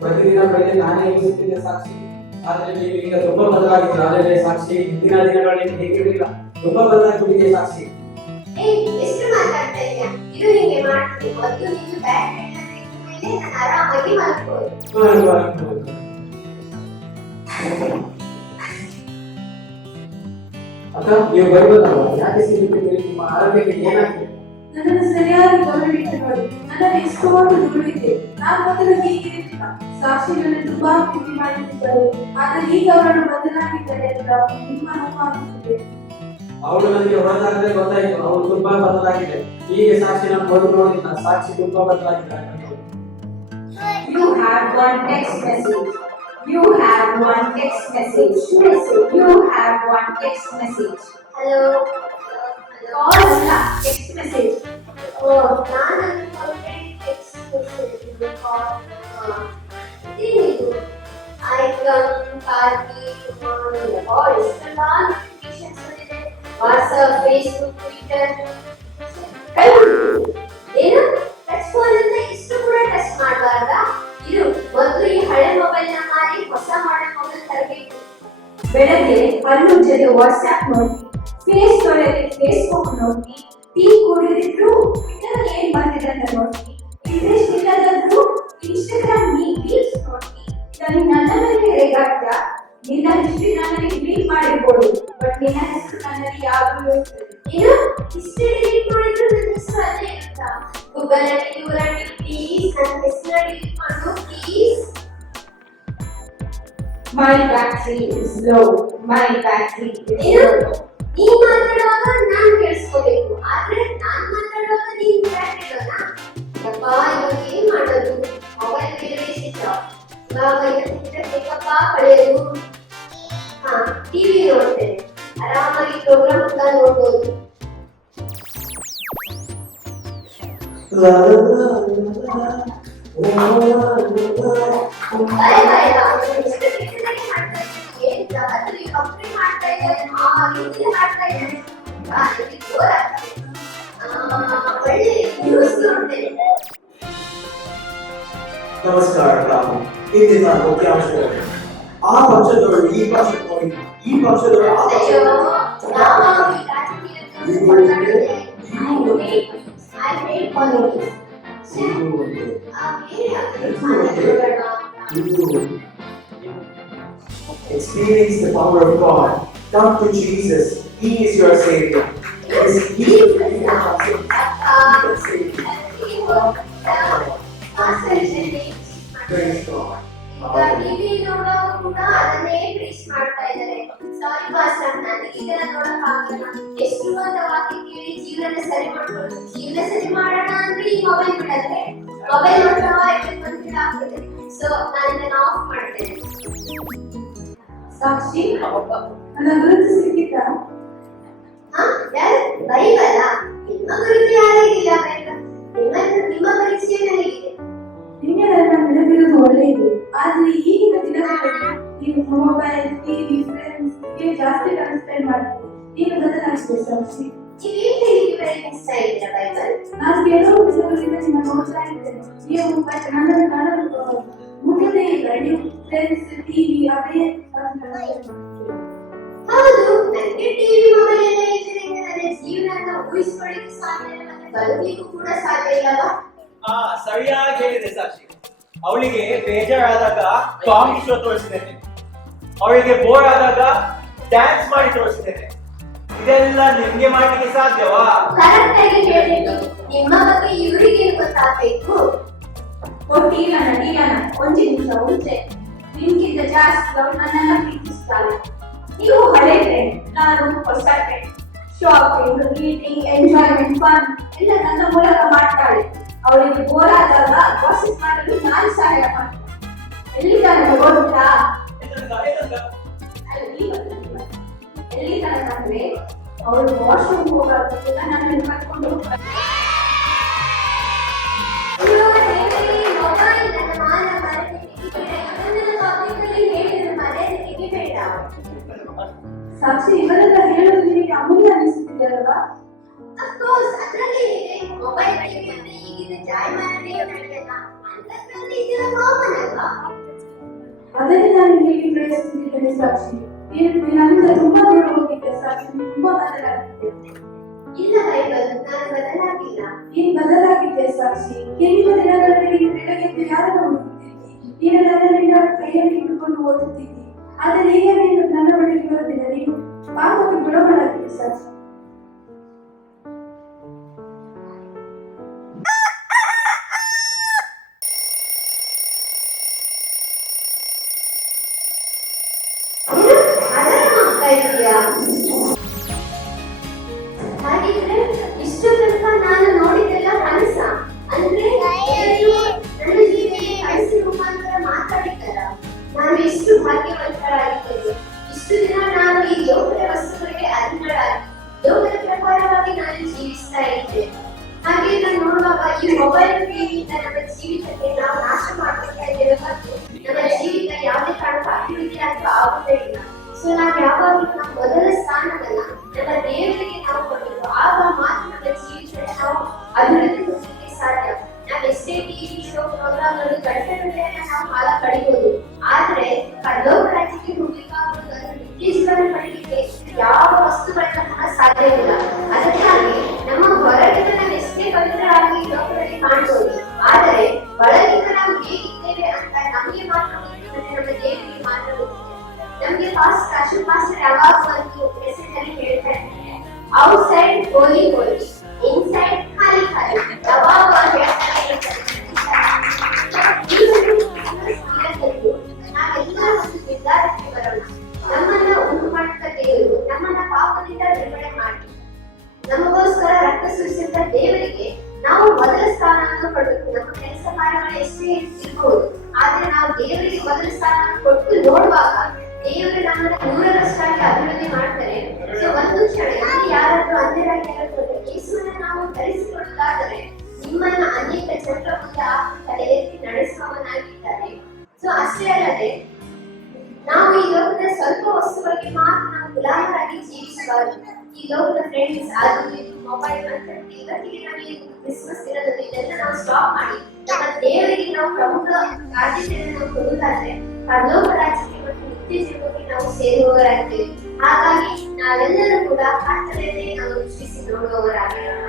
ಪ್ರತಿದಿನ ಬೆಳಗ್ಗೆ ನಾನೇ ಎಬ್ಬಿಸುತ್ತಿದ್ದೆ ಸಾಕ್ಷಿ. ಆದ್ರೆ ನೀವು ಈಗ ತುಂಬಾ ಬದಲಾಗಿದ್ದೀರಾ. ಆದರೆ ಸಾಕ್ಷಿ ಹಿಂದಿನ ದಿನಗಳಲ್ಲಿ ಹೇಗಿರಲಿಲ್ಲ, ತುಂಬಾ ಬದಲಾಗಿಬಿಟ್ಟಿದೆ ಸಾಕ್ಷಿ. ಎಷ್ಟು ಮಾತಾಡ್ತಾ ಇದೆಯಾ? ಇದು ಹಿಂಗೆ ಮಾಡ್ತೀನಿ. ಮೊದಲು ನೀನು ಬ್ಯಾಟ್ ಮೇಲೆ ನಾನು ಆರಾಮಾಗಿ ಮಲ್ಕೋದು. ಅಕ್ಕ, ನೀವು ಬರ್ಬೋದಲ್ವಾ? ಯಾಕೆ ಸಿಗುತ್ತಿದ್ದೀರಿ? ನಿಮ್ಮ ಆರೋಗ್ಯಕ್ಕೆ ಏನಾಗಿದೆ? ನನ್ನನ್ನು ಸರಿಯಾಗಿ ಗಮನಿಟ್ಟು ನೋಡಿ. ನನ್ನಲ್ಲಿ ಎಷ್ಟೊಂದು ದುಡಿದಿದೆ. ನಾನು ಮೊದಲು ಹೀಗಿರಲಿಲ್ಲ. ಸಾಕ್ಷಿ ನನ್ನ ತುಂಬಾ ಪ್ರೀತಿ ಮಾಡುತ್ತಿದ್ದರು. ಆದರೆ ಈಗ ಅವರನ್ನು ಬದಲಾಗಿದ್ದಾರೆ ಅಂತ ನಿಮ್ಮ ನೋವಾಗುತ್ತಿದೆ. ಅವಳು ನನಗೆ ಹೊರದಾಗದೆ ಗೊತ್ತಾಯಿತು. ಅವಳು ತುಂಬಾ ಬದಲಾಗಿದೆ. ಹೀಗೆ ಸಾಕ್ಷಿ ನಾನು ಮೊದಲು ನೋಡಿಲ್ಲ. ಸಾಕ್ಷಿ ತುಂಬಾ ಬದಲಾಗಿದೆ. You have one text message. You have one text message. You have one text message. Hello. Call ಅಲ್ಲ, text message. ನಾನು ಆಲ್ರೆಡಿ ಟೆಕ್ಸ್ಟ್ ಮೆಸೇಜ್ ಕಾಲ್ ಇದೇನಿದು ಐ ಕಮ್ ಪಾರ್ಟಿ ಟುಮಾರೋ ಇಷ್ಟೆಲ್ಲ ನೋಟಿಫಿಕೇಶನ್ಸ್ ಬಂದಿದೆ. WhatsApp, Facebook, Twitter. ಏನು touch phone ಅಂತ ಇಷ್ಟು ಕೂಡ touch ಮಾಡಬಾರ್ದಾ? ಇದು ಮೊದಲು ಈ ಹಳೆ ಮೊಬೈಲ್ ನ ಮಾರಿ ಹೊಸ ಮಾಡೆಲ್ ಮೊಬೈಲ್ ತರಬೇಕು. ಬೆಳಗ್ಗೆ ಹಲ್ಲು ಜೊತೆ ವಾಟ್ಸ್ಆಪ್ ನೋಡಿ, ಫೇಸ್ ತೊಳೆಯಲಿ ಫೇಸ್ಬುಕ್ ನೋಡಿ, ಟೀ ಕುಡಿದಿದ್ರು ಟ್ವಿಟರ್ ಏನ್ ಬಂದಿದೆ ಅಂತ ನೋಡಿ, ಇಂಟ್ರೆಸ್ಟ್ ಇಲ್ಲದಾದ್ರು ಇನ್ಸ್ಟಾಗ್ರಾಮ್ ರೀಲ್ಸ್ ನೋಡಿ. ಇದನ್ನು ನನ್ನ ಮೇಲೆ ರೇಗಾಡ್ತೀಯ? ನಿನ್ನ ಹಿಸ್ಟ್ರಿ ನನ್ನಲ್ಲಿ ಡಿಲೀಟ್ ಮಾಡಿರ್ಬೋದು, ಬಟ್ ನಿನ್ನ ಹೆಸರು ನನ್ನಲ್ಲಿ ಯಾವಾಗಲೂ ಇರ್ತದೆ. ಏನು ಹಿಸ್ಟ್ರಿ ಡಿಲೀಟ್ ಮಾಡಿದ್ರು ನನ್ನ ಹೆಸರು ಅಲ್ಲೇ ಇರುತ್ತಾ? ಗೂಗಲ್ ಅಲ್ಲಿ ಇವರಲ್ಲಿ ಪ್ಲೀಸ್ ನನ್ನ ಹೆಸರು ಡಿಲೀಟ್ ಮಾಡು please. My battery is low. My battery is ಏನು low. ನೀನ್ ಮಾತಾಡುವಾಗ ನಾನ್ ಕೇಳಿಸ್ಕೋಬೇಕು, ಆದ್ರೆ ನಾನ್ ಮಾತಾಡುವಾಗ ನೀನ್ ಕೇಳಿರೋಣ. ಯಪ್ಪ ಇವಾಗ ಏನ್ ಮಾಡೋದು? ಮೊಬೈಲ್ ಬೇರೆ ಸ್ವಿಚ್ ಆಫ್. ಇವಾಗ ಇದಕ್ಕೆ ಬೇಕಪ್ಪ ಕಳೆಯೋದು. ಟಿವಿ ನೋಡ್ತೇನೆ, ಆರಾಮಾಗಿ ಪ್ರೋಗ್ರಾಮ್ ಕೂಡ ನೋಡ್ಬೋದು. ನಮಸ್ಕಾರ ರಾಮು. ಇಂದಿನ ಮುಖ್ಯಾಂಶಗಳು: ಆ ಪಕ್ಷದವರು ಈ ಪಕ್ಷ ನೋಡಿ, ಈ ಪಕ್ಷದವರು ಆ ಪಕ್ಷ Experience the power of God. Come to Jesus. He is your Savior. Yes, He is your Savior. Praise God. TV ನೋಡೋರು ಕೂಡ ಅದನ್ನೇ ಪ್ರೀಚ್ ಮಾಡ್ತಾ ಇದ್ದಾರೆ. ಸಾರಿ ಪಾಸ್ಟರ್, ನನಗೆ ಇದನ್ನ ನೋಡಕ್ ಆಗಲ್ಲ. ಎಷ್ಟು ಅಂತ ವಾಕ್ಯ ಕೇಳಿ ಜೀವನ ಸರಿ ಮಾಡ್ಕೊಳ್ಳೋದು. ಜೀವನ ಸರಿ ಮಾಡೋಣ ಅಂದ್ರೆ ಈ ಮೊಬೈಲ್ ಬಿಡತ್ತೆ. ಮೊಬೈಲ್ ನೋಡ್ತಾವ ಬಂದಿಲ್ಲ ಆಗ್ತದೆ. ಸೊ ನಾನು ಇದನ್ನ ಆಫ್ ಮಾಡ್ತೇನೆ. ಸಾಕ್ಷಿ, ನನ್ನ ಗುರುತು ಸಿಕ್ಕಿತಾ? ಯಾರು? ಬೈಬಲ? ನಿಮ್ಮ ಗುರುತು ಯಾರಿಗಿಲ್ಲ ಬೈಬಲ್. ನಿಮ್ಮ ಪರಿಚಯ ನನಗಿದೆ. ನಿನ್ನೆ ನನ್ನ ನೆನಪಿರುವುದು ಒಳ್ಳೆಯದು, ಆದ್ರೆ ಈಗಿನ ದಿನಗಳಲ್ಲಿ ನೀವು ಮೊಬೈಲ್, ಟಿವಿ, ಫ್ರೆಂಡ್ಸ್ ಹೀಗೆ ಜಾಸ್ತಿ ಟೈಮ್ ಸ್ಪೆಂಡ್ ಮಾಡ್ತೀವಿ. ನೀನು ಬದಲಾಗ್ತದೆ ಸಾಕ್ಷಿ. ನೀವೇನ್ ಹೇಳಿ ಪ್ರಯತ್ನಿಸ್ತಾ ಇದ್ದೀರಾ ಬೈಬಲ್? ನಾನು ಕೆಲವು ದಿನಗಳಿಂದ ನಿಮ್ಮ ನೋಡ್ತಾ ಇದ್ದೇನೆ. ನೀವು ನನ್ನನ್ನು ಕಾಣಲು ಮುಟ್ಟದೇ ಇಲ್ಲ. ನೀವು ಫ್ರೆಂಡ್ಸ್, ಟಿವಿ ಅವೇ ಹೌದು, ನನಗೆ ಟಿವಿ ಮೊಬೈಲ್ ಎಲ್ಲ ಇದರಿಂದ ನನ್ನ ಜೀವನ ಊಹಿಸ್ಕೊಳ್ಳಿಕ್ಕೆ ಸಾಧ್ಯ ಇಲ್ಲ, ಮತ್ತೆ ಬದುಕಲಿಕ್ಕೂ ಕೂಡ ಸಾಧ್ಯ ಇಲ್ಲವಾ? ಸರಿಯಾಗಿ ಹೇಳಿದೆ ಸಾಕ್ಷಿ. ಅವಳಿಗೆ ಬೇಜಾರಾದಾಗ ಕಾಮಿಡಿ ಶೋ ತೋರಿಸಿದ್ದೇನೆ, ಅವಳಿಗೆ ಬೋರ್ ಆದಾಗ ಡ್ಯಾನ್ಸ್ ಮಾಡಿ ತೋರಿಸಿದ್ದೇನೆ. ಇದೆಲ್ಲ ನಿಮ್ಗೆ ಮಾಡ್ಲಿಕ್ಕೆ ಸಾಧ್ಯವಾ? ಕರೆಕ್ಟ್ ಆಗಿ ಹೇಳಿದ್ದು. ನಿಮ್ಮ ಬಗ್ಗೆ ಇವರಿಗೆ ಗೊತ್ತಾಗಬೇಕು. ಟೀಲನ ಒಂದು ನಿಮಿಷ ಮುಂಚೆ ನಿಮ್ಗಿಂತ ಜಾಸ್ತಿ ಅವಳು ನನ್ನನ್ನ ಪ್ರೀತಿಸ್ತಾಳೆ. ನೀವು ಹಳೆ ಫ್ರೆಂಡ್, ನಾನು ಹೊಸ friend. Shopping, eating, enjoyment, fun ಎಲ್ಲ ನನ್ನ ಮೂಲಕ ಮಾಡ್ತಾಳೆ. ಅವಳಿಗೆ ಬೋರ್ ಆದಾಗ ವಾಸಿಸ್ ಮಾಡಲು ನಾನು ಸಹಾಯ ಮಾಡ್ತೇನೆ. ಎಲ್ಲಿ ತನಕ ಗೊತ್ತಾ? ಎಲ್ಲಿ ತನಕ ಅಂದ್ರೆ ಅವಳು ವಾಶ್ರೂಮ್ ಹೋಗೋದು ನನ್ನನ್ನು ಕರ್ಕೊಂಡು ಹೋಗ್ತಾಳೆ. ಮೊಬೈಲ್ ನನ್ನ ಮಾನ ಮರೆತಿದ್ದೀರಿ. ನನ್ನ ಪಬ್ಲಿಕಲ್ಲಿ ಹೇಳಿದ ಮರ್ಯಾದೆ ತೆಗಿಬೇಡ. ಸಾಕ್ಷಿ, ಇವರೆಲ್ಲ ಹೇಳೋದು ನಿಮಗೆ ಅಮೂಲ್ಯ ಅನಿಸುತ್ತಿದೆಯಲ್ವಾ? ಅಫ್ಕೋರ್ಸ್, ಅದರಲ್ಲಿ ಇದೆ ಮೊಬೈಲ್ ಟಿವಿ ಅಂದ್ರೆ ಈಗಿನ ಜಾಯಮಾನವೇ ನಡೆಯಲ್ಲ. ಅಂತದ್ರಲ್ಲಿ ಇದೆಲ್ಲ ಕಾಮನ್ ಅಲ್ವಾ? ಬಯಸುತ್ತಿದ್ದೇನೆ ಸಾಕ್ಷಿ. ನೀನು ನನ್ನಿಂದ ತುಂಬಾ ದೂರ ಹೋಗಿದ್ದೆ ಸಾಕ್ಷಿ. ನೀನು ತುಂಬಾ ಬದಲಾಗಿದ್ದೆ. ಇಲ್ಲ ಬೈಬಲ್, ನಾನು ಬದಲಾಗಿಲ್ಲ. ನೀನು ಬದಲಾಗಿದ್ದೆ ಸಾಕ್ಷಿ. ಹಿಂದಿನ ದಿನಗಳಲ್ಲಿ ನೀನು ಬೆಳಗ್ಗೆ ಯಾರನ್ನು ಹುಡುಕುತ್ತಿದ್ದಿ. ನೀನು ನಿನ್ನ ಕೈಯಲ್ಲಿ ಹಿಡಿದುಕೊಂಡು ಓದುತ್ತಿದ್ದಿ. ಆದರೆ ಈಗ ನೀನು ನನ್ನ ಬಳಿಗೆ ಬರುವುದಿಲ್ಲ. ನೀನು ಪಾಪಕ್ಕೆ ಗುಣಗಳಾಗಿದೆ ಸಾಕ್ಷಿ. ಹಾಗಿದ್ರೆ ಇಷ್ಟು ತನಕ ನಾನು ನೋಡಿದ್ದೆಲ್ಲ ಕನಸ ಅಂದ್ರೆ ದೇವರು ನನ್ನ ಜೀವನದಲ್ಲಿ ಕನಸಿನ ಮುಖಾಂತರ ಮಾತಾಡಿದ್ದಾರ. ನಾನು ಎಷ್ಟು ಭಾಗ್ಯವಂತರಾಗಿದ್ದೇನೆ. ಇಷ್ಟು ದಿನ ನಾನು ಈ ಲೋಕದ ವಸ್ತುಗಳಿಗೆ ಅಧೀನರಾಗಿ ಲೋಕದ ಪ್ರಕಾರವಾಗಿ ನಾನು ಜೀವಿಸ್ತಾ ಇದ್ದೆ. ಹಾಗೆ ನಾನು ನೋಡುವಾಗ ಈ ಮೊಬೈಲ್ ಟಿವಿಯಿಂದ ನಮ್ಮ ಜೀವಿತಕ್ಕೆ ನಾವು ನಾಶ ಮಾಡ್ಕೊಳ್ತಾ ಇದ್ದೇವೆ ಮತ್ತು ನಮ್ಮ ಜೀವಿತ ಯಾವುದೇ ಕಾರಣಕ್ಕೂ ಅಭಿವೃದ್ಧಿ ಅಂತ ಆಗುತ್ತೇ ಇಲ್ಲ. ಸೊ ನಾವು ಯಾವಾಗಲೂ ನಮ್ಮ ಮೊದಲ ಸ್ಥಾನವನ್ನ ನಮ್ಮ ದೇವರಿಗೆ ನಾವು ಕೊಡಬೇಕು. ಆಗ ಮಾತ್ರ ನಮ್ಮ ಜೀವಿತದಲ್ಲಿ ನಾವು ಅಭಿವೃದ್ಧಿ ಹೊಂದಲಿಕ್ಕೆ ಸಾಧ್ಯ. ನಾವು ಎಷ್ಟೇ ಟಿವಿ ಶೋ ಪ್ರೋಗ್ರಾಮ್ಗಳು ಗಂಟೆಗಳನ್ನ ನಾವು ಕಾಲ ಕಳಿಬಹುದು, ಆದ್ರೆ ಪರಲೋಕ ರಾಜ್ಯಕ್ಕೆ ಹೋಗ್ಬೇಕಾಗುವುದು ಅದರ ನಿತ್ಯ ಜೀವನ ಪಡೆಯಲಿಕ್ಕೆ ಯಾವ ವಸ್ತುಗಳನ್ನ ಕೂಡ ಸಾಧ್ಯವಿಲ್ಲ. ಅದಕ್ಕಾಗಿ ನಮ್ಮ ಹೊರಗಿನ ನಾವು ಎಷ್ಟೇ ಪವಿತ್ರರಾಗಿ ಲೋಕದಲ್ಲಿ ಕಾಣಬಹುದು, ಆದರೆ ಒಳಗಿನ ನಾವು ಹೇಗಿದ್ದೇವೆ ಅಂತ ನಮಗೆ ಮಾತ್ರ ಗೊತ್ತಿದೆ, ನಮ್ಮ ದೇವರಿಗೆ ಮಾತ್ರ ಗೊತ್ತಿದೆ. ನಮ್ಗೆ ಅಶೋಕ್ ಪಾಸ್ಟರ್ ಯಾವಾಗ ಒಂದು ಮೆಸೇಜ್ ಅಲ್ಲಿ ಹೇಳ್ತಾ ಇದ್ದಾರೆ, ಔಟ್ಸೈಡ್ ಹೋಲಿ ಹೋಲಿ, ಇನ್ಸೈಡ್ ಖಾಲಿ ಖಾಲಿ. ಯಾವಾಗ ನಾವೆಲ್ಲರೂ ಒಂದು ನಿರ್ಧಾರಕ್ಕೆ ಬರೋಣ. ನಮ್ಮನ್ನ ಉಂಟು ಮಾಡಿದ ದೇವರು ನಮ್ಮನ್ನ ಪಾಪದಿಂದ ಬಿಡುಗಡೆ ಮಾಡಿ ನಮಗೋಸ್ಕರ ರಕ್ತ ಸುರಿಸಿದ ದೇವರಿಗೆ ನಾವು ಮೊದಲ ಸ್ಥಾನವನ್ನು ಕೊಡಬೇಕು. ನಮ್ಮ ಕೆಲಸ ಕಾರ್ಯಗಳು ಎಷ್ಟೇ ಇರಬಹುದು, ಆದ್ರೆ ನಾವು ದೇವರಿಗೆ ಮೊದಲ ಸ್ಥಾನವನ್ನು ಕೊಟ್ಟು ನೋಡುವಾಗ ದೇವರು ನಮ್ಮನ್ನ 100ರಷ್ಟಾಗಿ ಅಭಿವೃದ್ಧಿ ಮಾಡ್ತಾರೆ. ಸೊ ಒಂದು ಕ್ಷಣ ಯಾರಾದ್ರೂ ಅನ್ಯರಾಗಿ ಯೇಸುವನ್ನ ನಾವು ಧರಿಸಿಕೊಳ್ಳುವುದಾದರೆ ನಿಮ್ಮನ್ನ ಅನೇಕ ಜನರ ಮುಂದೆ ತಲೆ ಎತ್ತಿ ನಡೆಸುವವನಾಗಿದ್ದಾರೆ. ಸೊ ಅಷ್ಟೇ ಅಲ್ಲದೆ ನಾವು ಈ ಲೋಕದ ಸ್ವಲ್ಪ ವಸ್ತುಗಳಿಗೆ ಮಾತ್ರ ನಾವು ಗುಲಾಮರಾಗಿ ಜೀವಿಸಬಾರದು. ಈ ಲೋಕದ ಫ್ರೆಂಡ್ಸ್ ಅದು ಇದು ಮೊಬೈಲ್ ಅಂತ ಇವತ್ತಿಗೆ ನಮಗೆ ಕ್ರಿಸ್ಮಸ್ ದಿನದಲ್ಲಿ ಇದೆಲ್ಲ ನಾವು ಸ್ಟಾಪ್ ಮಾಡಿ ನಮ್ಮ ದೇವರಿಗೆ ನಾವು ಪ್ರಮುಖ ಆದ್ಯತೆಯನ್ನು ನಾವು ಕೊಡುವುದಾದ್ರೆ ಪರಲೋಕ ರಾಜ್ಯಕ್ಕೆ ಮತ್ತು ನಿತ್ಯ ಜೀವನಕ್ಕೆ ನಾವು ಸೇರುವವರಾಗ್ತೇವೆ. ಹಾಗಾಗಿ ನಾವೆಲ್ಲರೂ ಕೂಡ ಕರ್ತವ್ಯತೆ ನಾವು ದೃಷ್ಟಿಸಿ ನೋಡುವವರಾಗಿರೋಣ.